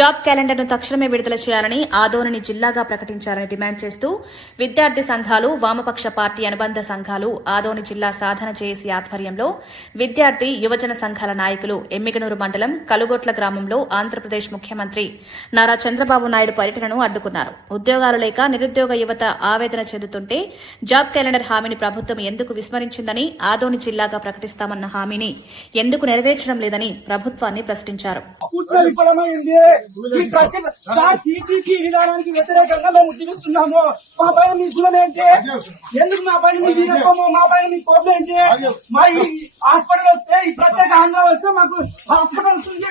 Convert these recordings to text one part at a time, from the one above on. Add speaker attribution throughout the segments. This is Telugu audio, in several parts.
Speaker 1: జాబ్ క్యాలెండర్ను తక్షణమే విడుదల చేయాలని ఆదోనిని జిల్లాగా ప్రకటించాలని డిమాండ్ చేస్తూ విద్యార్థి సంఘాలు వామపక్ష పార్టీ అనుబంధ సంఘాలు ఆదోని జిల్లా సాధన చేసి ఆధ్వర్యంలో విద్యార్థి యువజన సంఘాల నాయకులు ఎమ్మిగనూరు మండలం కలుగొట్ల గ్రామంలో ఆంధ్రప్రదేశ్ ముఖ్యమంత్రి నారా చంద్రబాబు నాయుడు పర్యటనను అడ్డుకున్నారు. ఉద్యోగాలు లేక నిరుద్యోగ యువత ఆవేదన చెందుతుంటే జాబ్ క్యాలెండర్ హామీని ప్రభుత్వం ఎందుకు విస్మరించిందని ఆదోని జిల్లాగా ప్రకటిస్తామన్న హామీని ఎందుకు నెరవేర్చడం లేదని ప్రభుత్వాన్ని ప్రశ్నించారు.
Speaker 2: ఈ ఖర్చు విధానానికి వ్యతిరేకంగా మేము ఉద్యమిస్తున్నాము. మా పైన మీ గుణం ఏంటి? ఎందుకు మా పైన మీ వీరత్వము? మా పైన మీ కోపం ఏంటి? మా ఈ హాస్పిటల్ వస్తే ఈ ప్రత్యేక ఆంధ్ర వస్తే మాకు హాస్పిటల్ వస్తుంది.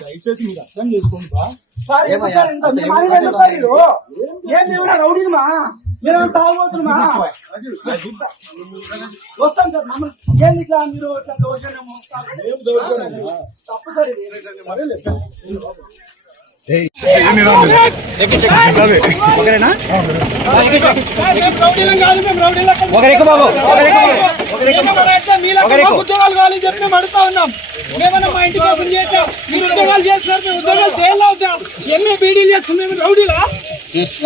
Speaker 3: దయచేసి మీరు అర్థం చేసుకోండి
Speaker 2: సార్ ఏం ఏమైనా రౌడీమా మీరేమైనా తాగుబోతున్నా వస్తాం సార్ మమ్మల్ని ఏంది ఇట్లా మీరు ఇట్లా
Speaker 3: దౌర్జన్యం?
Speaker 2: తప్పు సార్ ఇది.
Speaker 3: మరే లేదు.
Speaker 4: ఉద్యోగాలు కావాలని చెప్పి మేము అడుగుతా ఉన్నాం మేమన్నా మా ఇంటి కోసం చేయటా మీరు ఉద్యోగాలు చేస్తున్నారు మేము ఉద్యోగాలు చేయాలా వద్దా ఎన్ని బీడీలు చేస్తున్నాం మేము రౌడీలా?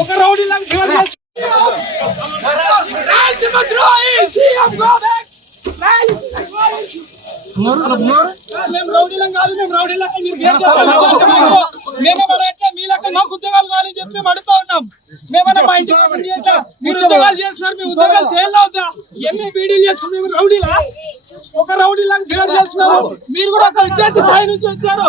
Speaker 4: ఒక రౌడీలా మేము రౌడీలం కాదు మేము రౌడీలం మీ లెక్క మాకు ఉద్యోగాలు కావాలని చెప్పి మేము అడుగుతా ఉన్నాం. మేమన్నా మా ఇంటి కోసం మీరు ఉద్యోగాలు చేస్తున్నారు మేము ఉద్యోగాలు చేయాలా వద్దా? ఎన్ని బీడీలు చేసుకుని మేము రౌడీలా? ఒక రౌడీలా బిహేవ్ చేస్తున్నారు మీరు కూడా ఒక విద్యార్థి స్థాయి నుంచి వచ్చారు.